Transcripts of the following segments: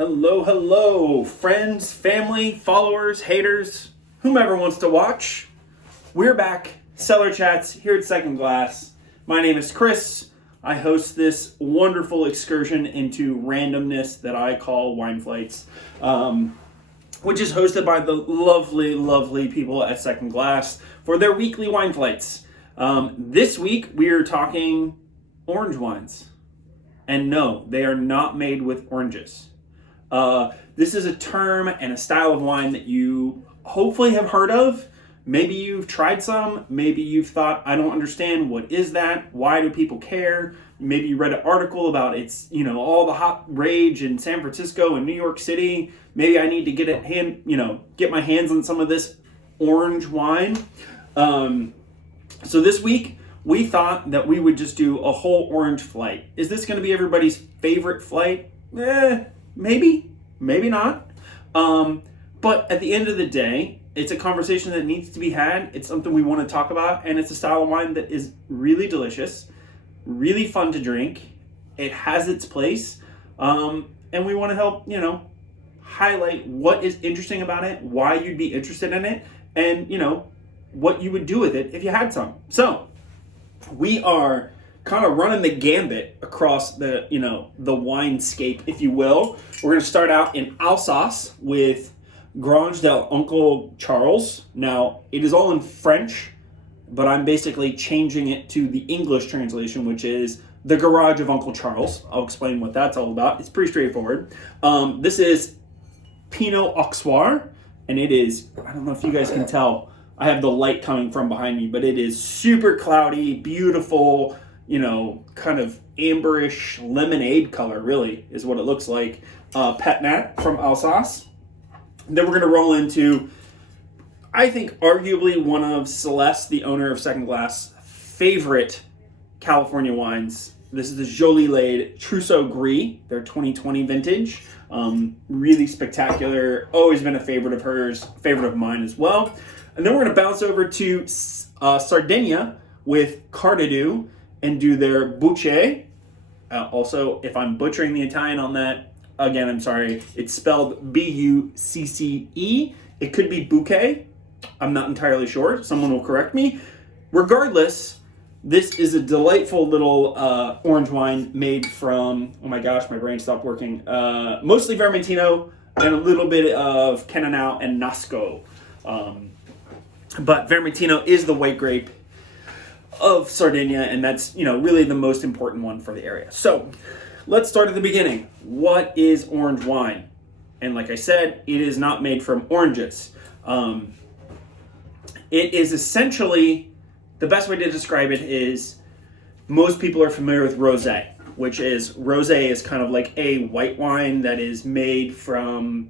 Hello, hello, friends, family, followers, haters, whomever wants to watch. We're back, Cellar Chats, here at Second Glass. My name is Chris. I host this wonderful excursion into randomness that I call Wine Flights, which is hosted by the lovely, lovely people at Second Glass for their weekly Wine Flights. This week, we are talking orange wines. And no, they are not made with oranges. This is a term and a style of wine that you hopefully have heard of. Maybe you've tried some. Maybe you've thought, I don't understand. What is that? Why do people care? Maybe you read an article about all the hot rage in San Francisco and New York City. Maybe I need to get my hands on some of this orange wine. So this week, we thought that we would just do a whole orange flight. Is this going to be everybody's favorite flight? Maybe, maybe not. But at the end of the day, it's a conversation that needs to be had. It's something we want to talk about, and it's a style of wine that is really delicious, really fun to drink. It has its place, and we want to help, highlight what is interesting about it, why you'd be interested in it, and, what you would do with it if you had some. So, we are kind of running the gambit across the winescape, if you will. We're going to start out in Alsace with Grange del Uncle Charles. Now, it is all in French, but I'm basically changing it to the English translation, which is the Garage of Uncle Charles. I'll explain what that's all about. It's pretty straightforward. This is Pinot Auxerrois, and it is, I don't know if you guys can tell, I have the light coming from behind me, but it is super cloudy, beautiful, kind of amberish lemonade color, really, is what it looks like. Pétillant from Alsace. Then we're going to roll into, I think, arguably one of Celeste, the owner of Second Glass, favorite California wines. This is the Jolie-Laide Trousseau Gris, their 2020 vintage. Really spectacular. Always been a favorite of hers, favorite of mine as well. And then we're going to bounce over to Sardegna with Cardedu and do their Bucce. Also, if I'm butchering the Italian on that, again, I'm sorry. It's spelled B-U-C-C-E. It could be Bucce. I'm not entirely sure. Someone will correct me. Regardless, this is a delightful little orange wine made from, oh my gosh, my brain stopped working. Mostly Vermentino and a little bit of Cannonau and Nasco. But Vermentino is the white grape of Sardinia, and that's, really the most important one for the area. So, let's start at the beginning. What is orange wine? And like I said, it is not made from oranges. It is essentially, the best way to describe it is, most people are familiar with rosé, which is, rosé is kind of like a white wine that is made from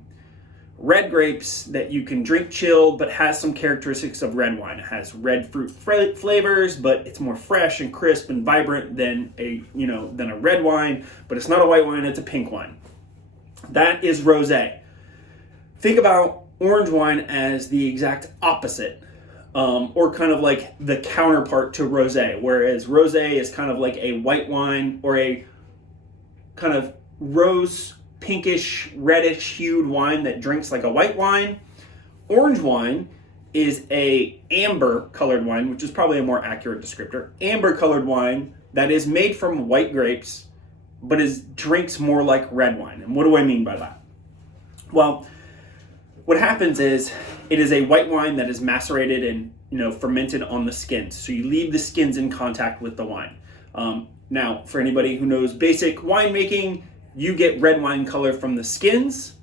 red grapes that you can drink chilled, but has some characteristics of red wine. It has red fruit flavors, but it's more fresh and crisp and vibrant than a red wine. But it's not a white wine; it's a pink wine. That is rosé. Think about orange wine as the exact opposite, or kind of like the counterpart to rosé. Whereas rosé is kind of like a white wine or a kind of rose, pinkish, reddish hued wine that drinks like a white wine. Orange wine is a amber colored wine, which is probably a more accurate descriptor. Amber colored wine that is made from white grapes, but drinks more like red wine. And what do I mean by that? Well, what happens is it is a white wine that is macerated and fermented on the skins. So you leave the skins in contact with the wine. Now, for anybody who knows basic winemaking, you get red wine color from the skins.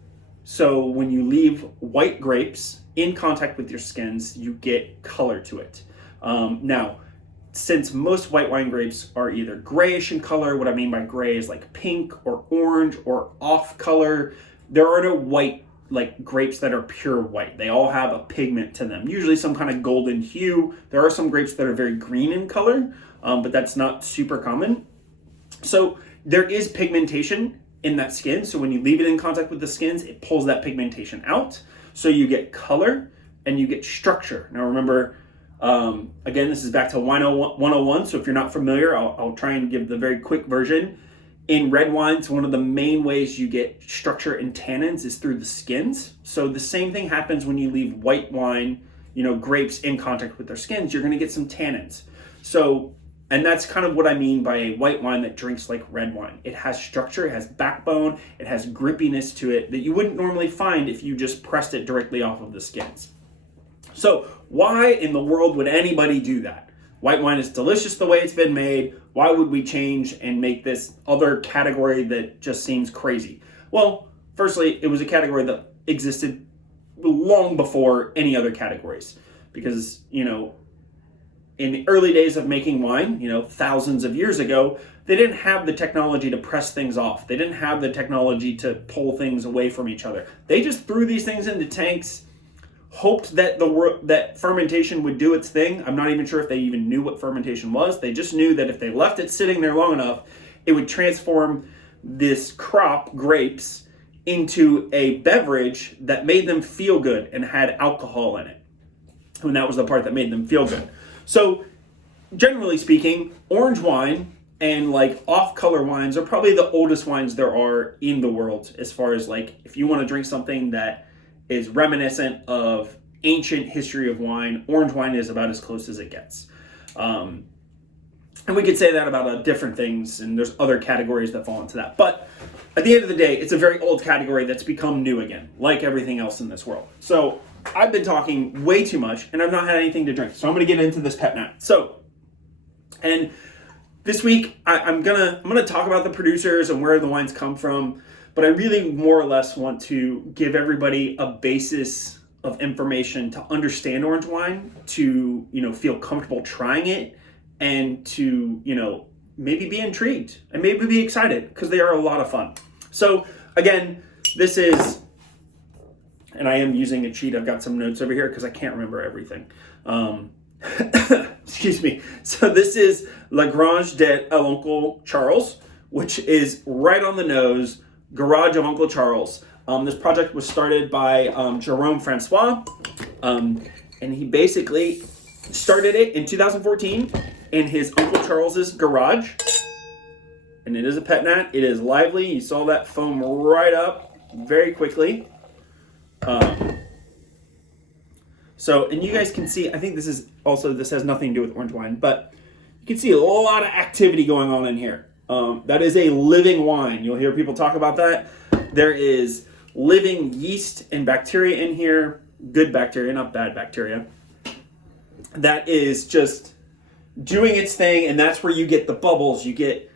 So when you leave white grapes in contact with your skins, you get color to it. Now, since most white wine grapes are either grayish in color, what I mean by gray is like pink or orange or off color, there are no white grapes that are pure white. They all have a pigment to them, usually some kind of golden hue. There are some grapes that are very green in color, but that's not super common. So there is pigmentation in that skin. So when you leave it in contact with the skins, it pulls that pigmentation out. So you get color and you get structure. Now remember, again, this is back to Wine 101. So if you're not familiar, I'll try and give the very quick version. In red wines, one of the main ways you get structure and tannins is through the skins. So the same thing happens when you leave white wine, grapes in contact with their skins, you're going to get some tannins. So, and that's kind of what I mean by a white wine that drinks like red wine. It has structure, it has backbone, it has grippiness to it that you wouldn't normally find if you just pressed it directly off of the skins. So why in the world would anybody do that? White wine is delicious the way it's been made. Why would we change and make this other category that just seems crazy? Well, firstly, it was a category that existed long before any other categories. Because, in the early days of making wine, thousands of years ago, they didn't have the technology to press things off. They didn't have the technology to pull things away from each other. They just threw these things into tanks, hoped that that fermentation would do its thing. I'm not even sure if they even knew what fermentation was. They just knew that if they left it sitting there long enough, it would transform this crop, grapes, into a beverage that made them feel good and had alcohol in it. And that was the part that made them feel good. So, generally speaking, orange wine and off-color wines are probably the oldest wines there are in the world, as far as if you want to drink something that is reminiscent of ancient history of wine, orange wine is about as close as it gets. And we could say that about different things, and there's other categories that fall into that. But at the end of the day, it's a very old category that's become new again, like everything else in this world. So I've been talking way too much, and I've not had anything to drink. So I'm going to get into this pet nat. And this week I'm gonna talk about the producers and where the wines come from. But I really more or less want to give everybody a basis of information to understand orange wine, to feel comfortable trying it, and to maybe be intrigued and maybe be excited, because they are a lot of fun. So again, this is, and I am using a cheat. I've got some notes over here because I can't remember everything. Excuse me. So this is La Grange de l'Oncle Charles, which is right on the nose. Garage of Uncle Charles. This project was started by Jerome Francois, and he basically started it in 2014 in his Uncle Charles's garage. And it is a pet nat. It is lively. You saw that foam right up very quickly. And you guys can see, I think this has nothing to do with orange wine, but you can see a lot of activity going on in here. That is a living wine. You'll hear people talk about that. There is living yeast and bacteria in here. Good bacteria, not bad bacteria. That is just doing its thing, and that's where you get the bubbles. You get,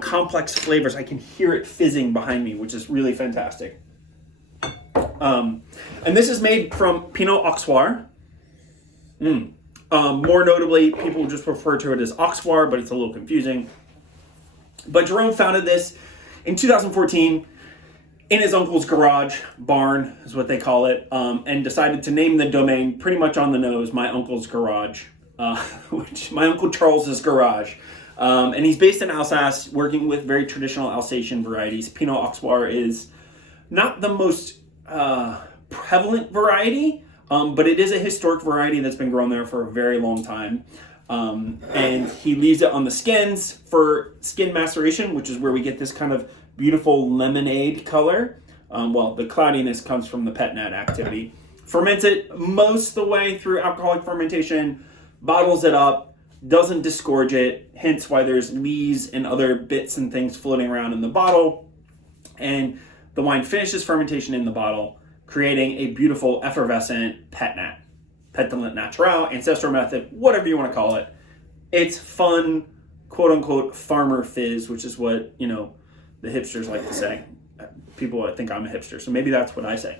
complex flavors. I can hear it fizzing behind me, which is really fantastic. And this is made from Pinot Auxois. More notably, people just refer to it as Auxois, but it's a little confusing. But Jerome founded this in 2014 in his uncle's garage, barn is what they call it, and decided to name the domain pretty much on the nose, my uncle's garage, which my Uncle Charles's garage. And he's based in Alsace, working with very traditional Alsatian varieties. Pinot Auxois is not the most prevalent variety, but it is a historic variety that's been grown there for a very long time. And he leaves it on the skins for skin maceration, which is where we get this kind of beautiful lemonade color. The cloudiness comes from the pet nat activity. Ferments it most of the way through alcoholic fermentation, bottles it up, doesn't disgorge it, hence why there's lees and other bits and things floating around in the bottle. And the wine finishes fermentation in the bottle, creating a beautiful effervescent pet nat. Pétillant Naturel, ancestral method, whatever you want to call it. It's fun, quote unquote, farmer fizz, which is what, the hipsters like to say. People think I'm a hipster, so maybe that's what I say.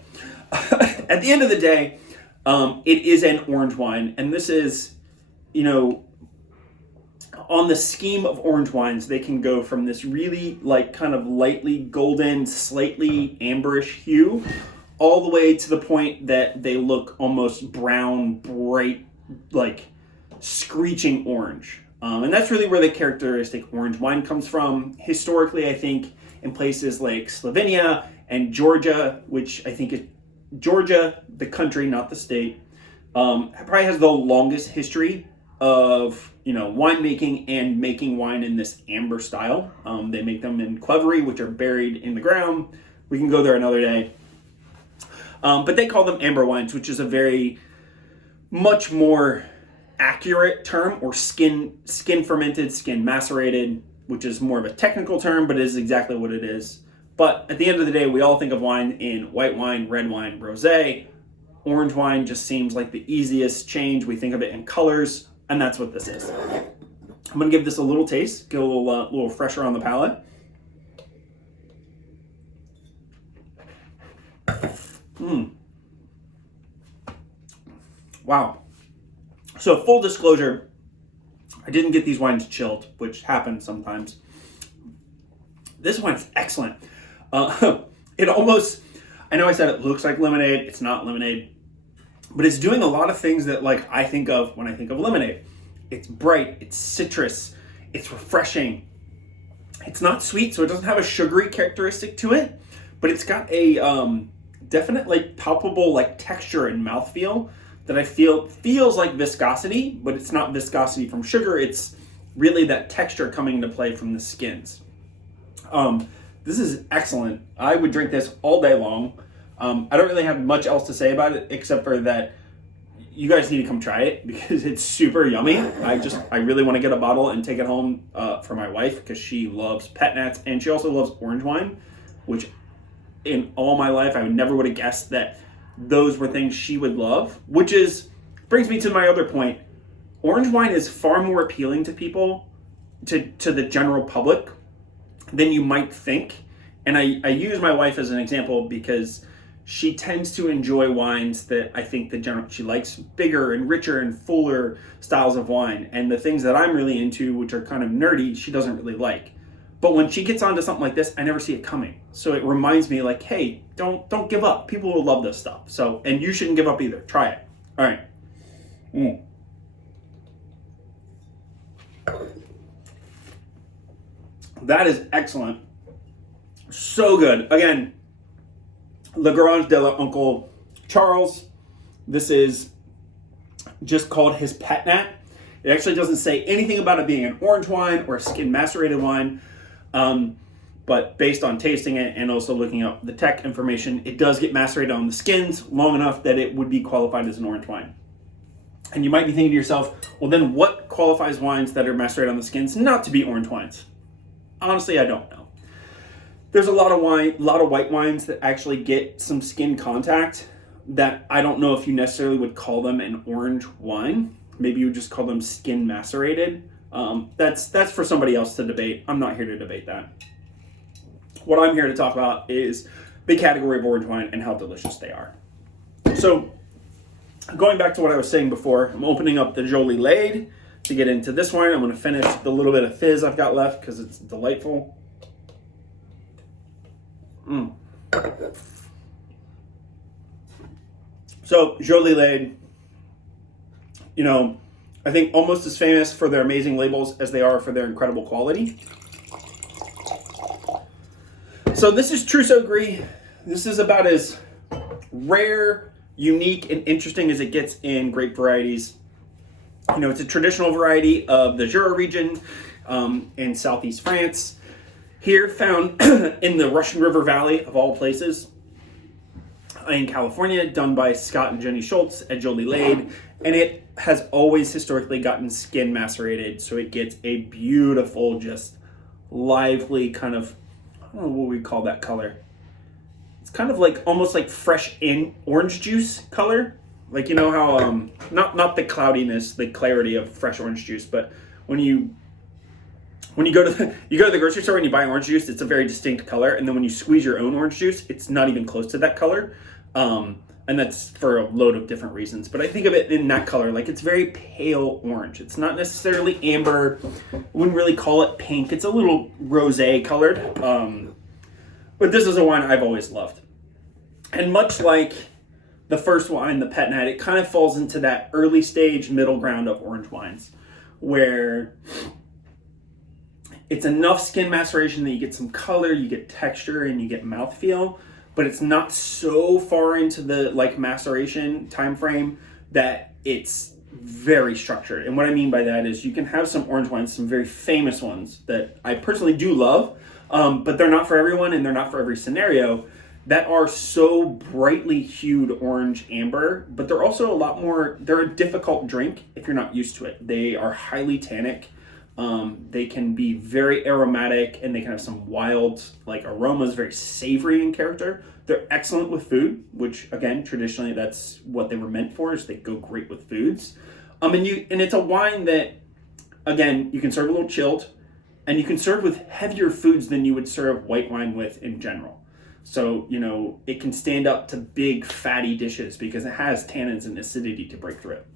At the end of the day, it is an orange wine, and this is, on the scheme of orange wines, they can go from this really kind of lightly golden, slightly amberish hue, all the way to the point that they look almost brown, bright, screeching orange. And that's really where the characteristic orange wine comes from. Historically, I think in places like Slovenia and Georgia, which I think is Georgia, the country, not the state, probably has the longest history of, winemaking and making wine in this amber style. They make them in clevery, which are buried in the ground. We can go there another day. But they call them amber wines, which is a very much more accurate term, or skin fermented, skin macerated, which is more of a technical term, but it is exactly what it is. But at the end of the day, we all think of wine in white wine, red wine, rosé. Orange wine just seems like the easiest change. We think of it in colors, and that's what this is. I'm gonna give this a little taste, get a little fresher on the palate. Wow. So full disclosure, I didn't get these wines chilled, which happens sometimes. This wine's excellent. It almost, I know I said it looks like lemonade. It's not lemonade, but it's doing a lot of things that like I think of when I think of lemonade. It's bright, it's citrus, it's refreshing. It's not sweet, so it doesn't have a sugary characteristic to it, but it's got a definite like palpable like texture and mouthfeel that I feel feels like viscosity, but it's not viscosity from sugar. It's really that texture coming into play from the skins. This is excellent. I would drink this all day long. I don't really have much else to say about it except for that you guys need to come try it because it's super yummy. I really want to get a bottle and take it home for my wife because she loves pet nats and she also loves orange wine, which in all my life I never would have guessed that those were things she would love, which brings me to my other point. Orange wine is far more appealing to people, to the general public, than you might think. And I use my wife as an example because she tends to enjoy wines that I think she likes bigger and richer and fuller styles of wine. And the things that I'm really into, which are kind of nerdy, she doesn't really like. But when she gets onto something like this, I never see it coming. So it reminds me like, hey, don't give up. People will love this stuff. So, and you shouldn't give up either. Try it. All right. That is excellent. So good. Again, Le Grange de l'Uncle Charles. This is just called his pet nat. It actually doesn't say anything about it being an orange wine or a skin macerated wine. But based on tasting it and also looking up the tech information, it does get macerated on the skins long enough that it would be qualified as an orange wine. And you might be thinking to yourself, well then what qualifies wines that are macerated on the skins not to be orange wines? Honestly, I don't know. There's a lot of white wines that actually get some skin contact that I don't know if you necessarily would call them an orange wine. Maybe you would just call them skin macerated. That's for somebody else to debate. I'm not here to debate that. What I'm here to talk about is the category of orange wine and how delicious they are. So, going back to what I was saying before, I'm opening up the Jolie-Laide to get into this wine. I'm going to finish the little bit of fizz I've got left because it's delightful. So, Jolie-Laide, I think almost as famous for their amazing labels as they are for their incredible quality. So this is Trousseau Gris. This is about as rare, unique, and interesting as it gets in grape varieties. It's a traditional variety of the Jura region in southeast France. Here found in the Russian River Valley of all places in California, done by Scott and Jenny Schultz at Jolie-Laide. And it has always historically gotten skin macerated. So it gets a beautiful, just lively kind of, I don't know what we call that color. It's kind of like almost like fresh in orange juice color. Like, how, not the cloudiness, the clarity of fresh orange juice, but when you go to the grocery store and you buy orange juice, it's a very distinct color. And then when you squeeze your own orange juice, it's not even close to that color. And that's for a load of different reasons. But I think of it in that color, like it's very pale orange. It's not necessarily amber. I wouldn't really call it pink. It's a little rosé colored. But this is a wine I've always loved. And much like the first wine, the Pet Nat, it kind of falls into that early stage middle ground of orange wines where it's enough skin maceration that you get some color, you get texture, and you get mouthfeel. But it's not so far into the maceration time frame that it's very structured. And what I mean by that is you can have some orange wines, some very famous ones that I personally do love, but they're not for everyone and they're not for every scenario, that are so brightly hued orange amber, but they're also a lot more, they're a difficult drink if you're not used to it. They are highly tannic. They can be very aromatic and they can have some wild like aromas, very savory in character. They're excellent with food, which again, traditionally that's what they were meant for, is they go great with foods. And it's a wine that, again, you can serve a little chilled and you can serve with heavier foods than you would serve white wine with in general. So, it can stand up to big fatty dishes because it has tannins and acidity to break through it.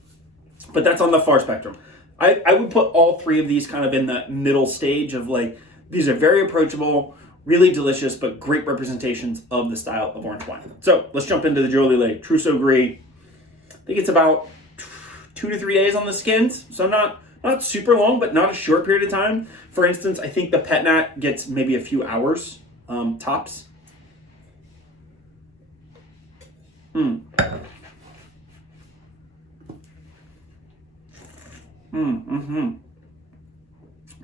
But that's on the far spectrum. I would put all three of these kind of in the middle stage of like, these are very approachable, really delicious, but great representations of the style of orange wine. So let's jump into the Jolie-Laide Trousseau Gris. I think it's about 2 to 3 days on the skins. So not super long, but not a short period of time. For instance, I think the Pet Nat gets maybe a few hours tops.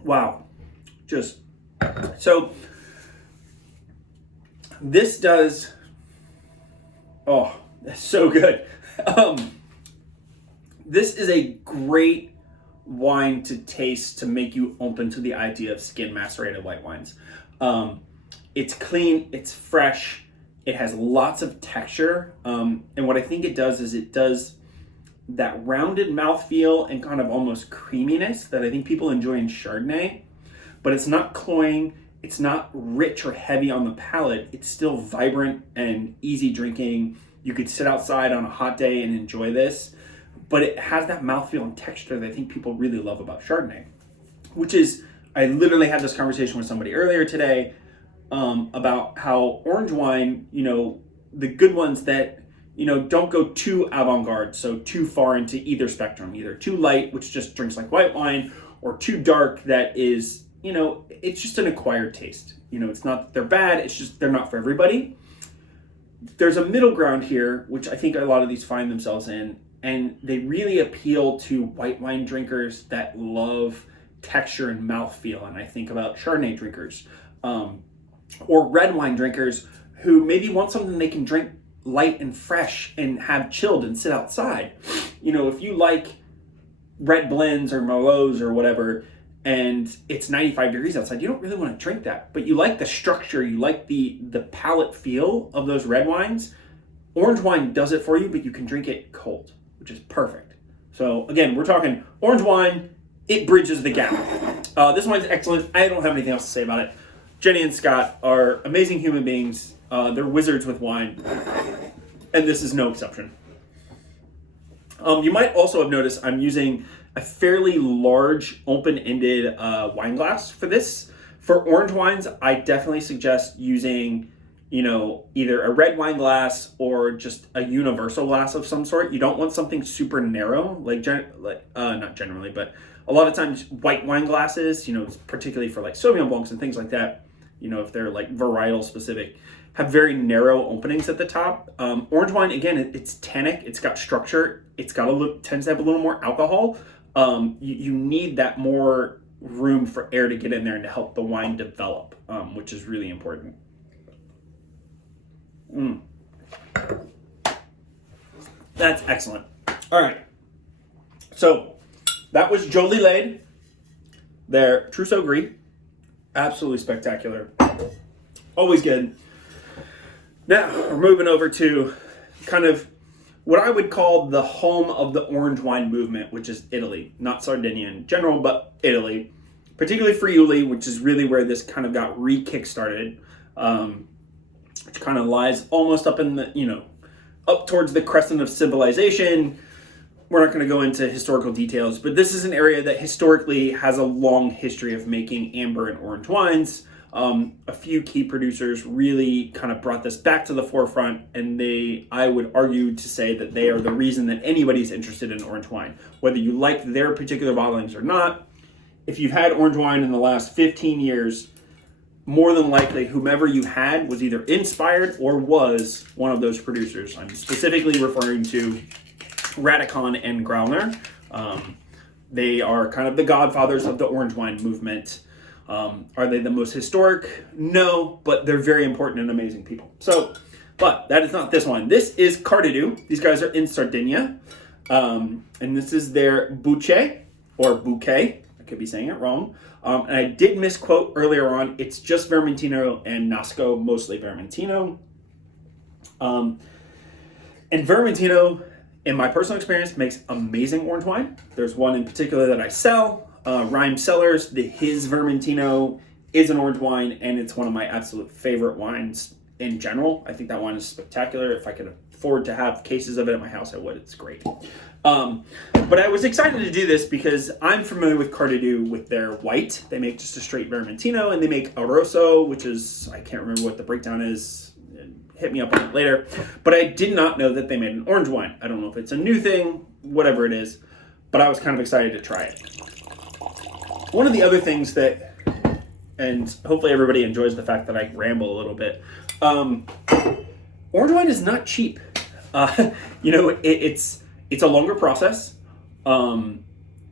Wow. So this does, that's so good. This is a great wine to taste to make you open to the idea of skin macerated white wines. It's clean, it's fresh, it has lots of texture. And what I think it does is it does that rounded mouthfeel and kind of almost creaminess that I think people enjoy in Chardonnay, but it's not cloying, it's not rich or heavy on the palate, it's still vibrant and easy drinking. You could sit outside on a hot day and enjoy this, but it has that mouthfeel and texture that I think people really love about Chardonnay, which is, I literally had this conversation with somebody earlier today about how orange wine, the good ones that don't go too avant-garde, so too far into either spectrum, either too light, which just drinks like white wine, or too dark that is, it's just an acquired taste. It's not that they're bad, it's just they're not for everybody. There's a middle ground here, which I think a lot of these find themselves in, and they really appeal to white wine drinkers that love texture and mouthfeel. And I think about Chardonnay drinkers, or red wine drinkers who maybe want something they can drink light and fresh and have chilled and sit outside. If you like red blends or Merlots or whatever, and it's 95 degrees outside, you don't really want to drink that, but you like the structure, you like the palate feel of those red wines. Orange wine does it for you, but you can drink it cold, which is perfect. So again, we're talking orange wine, it bridges the gap. This wine's excellent. I don't have anything else to say about it. Jenny and Scott are amazing human beings. They're wizards with wine, and this is no exception. You might also have noticed I'm using a fairly large open-ended wine glass for this. For orange wines, I definitely suggest using, either a red wine glass or just a universal glass of some sort. You don't want something super narrow, not generally, but a lot of times white wine glasses, particularly for like Sauvignon Blancs and things like that, if they're like varietal specific, have very narrow openings at the top. Orange wine, again, it's tannic, it's got structure, it's got tends to have a little more alcohol. You need that more room for air to get in there and to help the wine develop, which is really important. That's excellent. All right. So that was Jolie-Laide, their Trousseau Gris. Absolutely spectacular. Always good. Now we're moving over to kind of what I would call the home of the orange wine movement, which is Italy. Not Sardinia in general, but Italy. Particularly Friuli, which is really where this kind of got re-kickstarted. Which kind of lies almost up in the, up towards the crescent of civilization. We're not going to go into historical details, but this is an area that historically has a long history of making amber and orange wines. A few key producers really kind of brought this back to the forefront, and I would argue to say that they are the reason that anybody's interested in orange wine. Whether you like their particular bottlings or not, if you've had orange wine in the last 15 years, more than likely whomever you had was either inspired or was one of those producers. I'm specifically referring to Radicon and Grauner, They are kind of the godfathers of the orange wine movement. Are they the most historic? No, but they're very important and amazing people. So, but that is not this wine. This is Cardedu. These guys are in Sardegna. And this is their Bucce, or Bucce. I could be saying it wrong. And I did misquote earlier on. It's just Vermentino and Nasco, mostly Vermentino. And Vermentino, in my personal experience, makes amazing orange wine. There's one in particular that I sell, Rhyme Cellars. His Vermentino is an orange wine, and it's one of my absolute favorite wines in general. I think that wine is spectacular. If I could afford to have cases of it at my house, I would. It's great. But I was excited to do this because I'm familiar with Cardedu with their white. They make just a straight Vermentino, and they make a Rosso, which is, I can't remember what the breakdown is. Hit me up on it later. But I did not know that they made an orange wine. I don't know if it's a new thing, whatever it is, but I was kind of excited to try it. One of the other things that, and hopefully everybody enjoys the fact that I ramble a little bit, orange wine is not cheap. It's a longer process.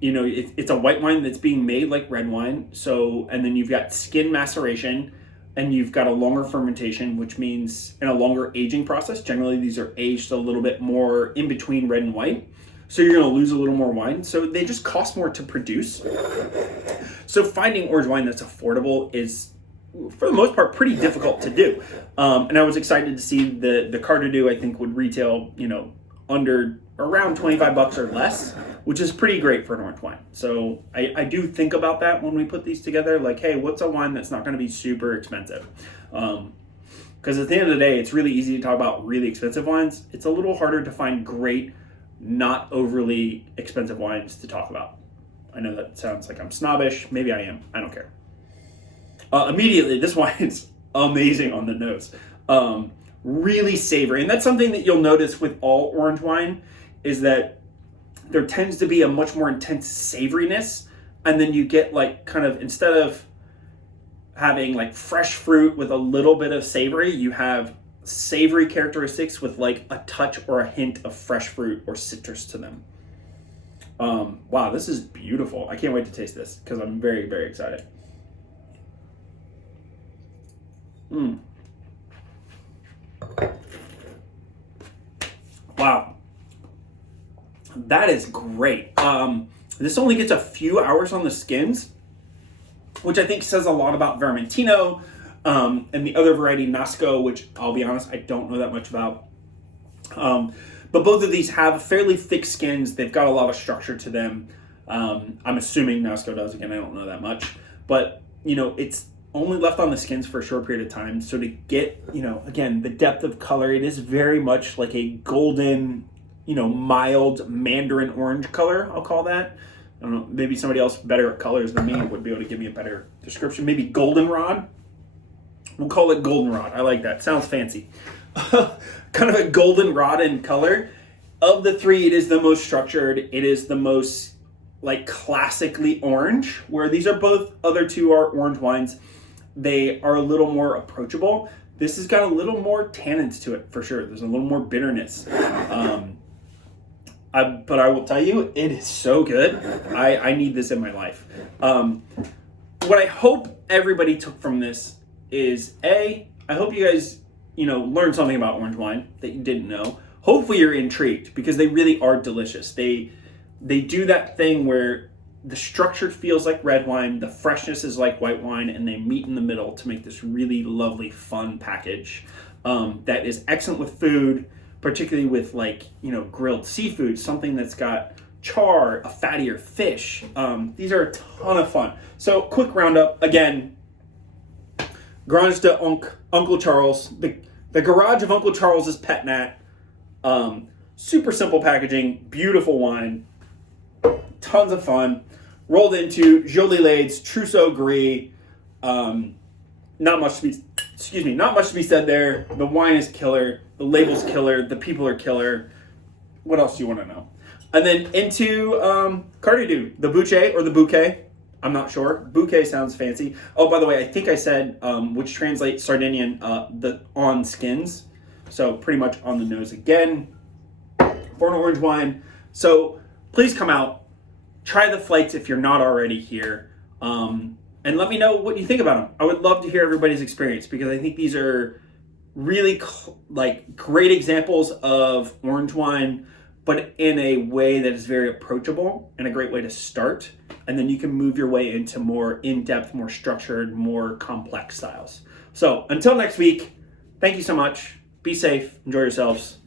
It's a white wine that's being made like red wine. So, and then you've got skin maceration, and you've got a longer fermentation, which means in a longer aging process. Generally, these are aged a little bit more in between red and white. So you're gonna lose a little more wine. So they just cost more to produce. So finding orange wine that's affordable is, for the most part, pretty difficult to do. And I was excited to see the Cardedu, I think, would retail, under around $25 or less, which is pretty great for an orange wine. So I do think about that when we put these together, like, hey, what's a wine that's not going to be super expensive? Because at the end of the day, it's really easy to talk about really expensive wines. It's a little harder to find great, not overly expensive wines to talk about. I know that sounds like I'm snobbish. Maybe I am. I don't care. Immediately, this wine is amazing on the nose. Really savory. And that's something that you'll notice with all orange wine, is that there tends to be a much more intense savoriness. And then you get like kind of, instead of having like fresh fruit with a little bit of savory, you have savory characteristics with like a touch or a hint of fresh fruit or citrus to them. Wow, this is beautiful. I can't wait to taste this because I'm very, very excited. Wow. That is great. This only gets a few hours on the skins, which I think says a lot about Vermentino, and the other variety, Nasco, which I'll be honest, I don't know that much about. But both of these have fairly thick skins. They've got a lot of structure to them. I'm assuming Nasco does. Again, I don't know that much. But, it's only left on the skins for a short period of time. So to get, again, the depth of color, it is very much like a golden, mild mandarin orange color, I'll call that. I don't know, maybe somebody else better at colors than me would be able to give me a better description. Maybe goldenrod. We'll call it goldenrod. I like that. Sounds fancy. Kind of a goldenrod in color. Of the three, it is the most structured. It is the most like classically orange, where these are both, other two are orange wines. They are a little more approachable. This has got a little more tannins to it for sure. There's a little more bitterness. But I will tell you, it is so good. I need this in my life. What I hope everybody took from this is, I hope you guys, learned something about orange wine that you didn't know. Hopefully you're intrigued, because they really are delicious. They do that thing where the structure feels like red wine, the freshness is like white wine, and they meet in the middle to make this really lovely, fun package that is excellent with food, particularly with grilled seafood, something that's got char, a fattier fish. These are a ton of fun. So quick roundup, again, Grange de Uncle Charles, the garage of Uncle Charles's Pet Nat. Super simple packaging, beautiful wine, tons of fun. Rolled into Jolie-Laide's Trousseau Gris. Not much to be said there. The wine is killer. The label's killer. The people are killer. What else do you want to know? And then into Cardedu, the Bucce or the Bucce. I'm not sure. Bucce sounds fancy. Oh, by the way, I think I said, which translates Sardinian, the on skins. So pretty much on the nose again for an orange wine. So please come out. Try the flights if you're not already here. And let me know what you think about them. I would love to hear everybody's experience because I think these are really great examples of orange wine, but in a way that is very approachable and a great way to start. And then you can move your way into more in-depth, more structured, more complex styles. So until next week, thank you so much. Be safe. Enjoy yourselves.